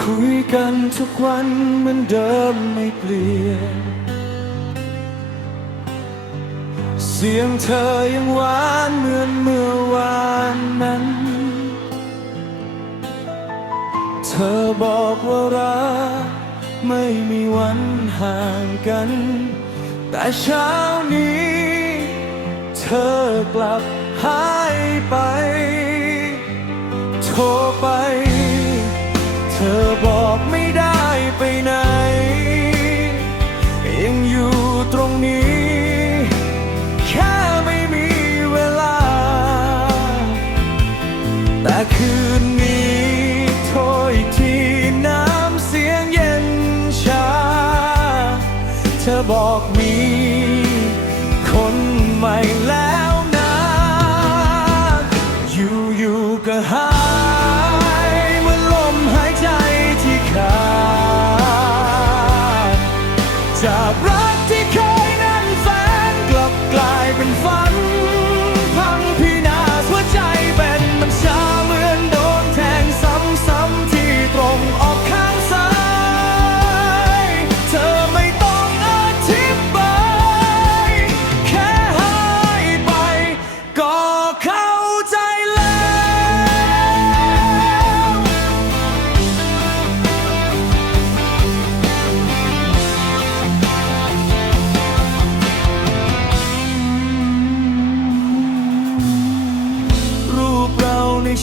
คุยกันทุกวันเหมือนเดิมไม่เปลี่ยน เสียงเธอยังหวานเหมือนเมื่อ อบอกว่ารักไม่มีวันห่างกัน แต่เช้านี้ เธอกลับหายไป โทรไป ธอบอกมีคนใหม่แล้วนะ อยู่อยู่ๆก็หายเหมือนลมหายใจที่ขาดจากรัก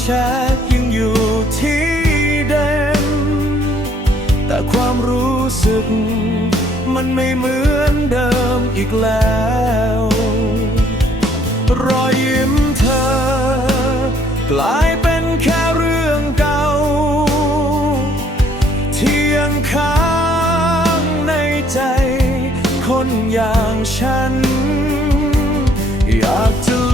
ชทยังอยู่ที่เดิมแต่ความรู้สึก มันไม่เหมือนเดิมอีกแล้ว รอยยิ้มเธอ กลายเป็นแค่เรื่องเก่าที่ยังค้างในใจ คนอย่างฉัน อยากจะ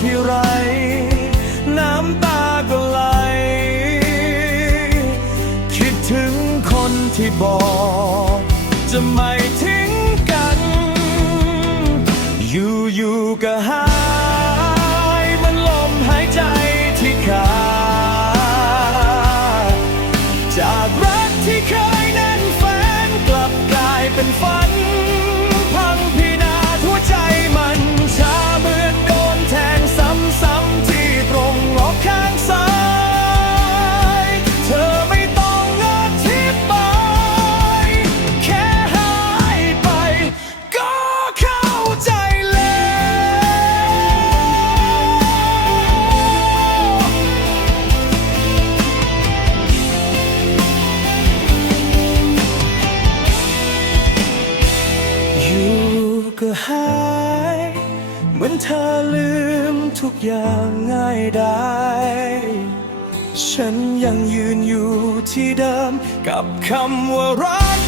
ที่ไร น้ำตาก็ไหล คิดถึงคนที่บอก จะไม่ทิ้งกัน อยู่ๆก็หายมันลมหายใจที่ขาดจากรักที่เคยแน่นแฟนกลับกลายเป็นฝัน หาย เหมือนเธอลืมทุกอย่างง่ายได้ฉันยังยืนอยู่ที่เดิมกับคำว่ารัก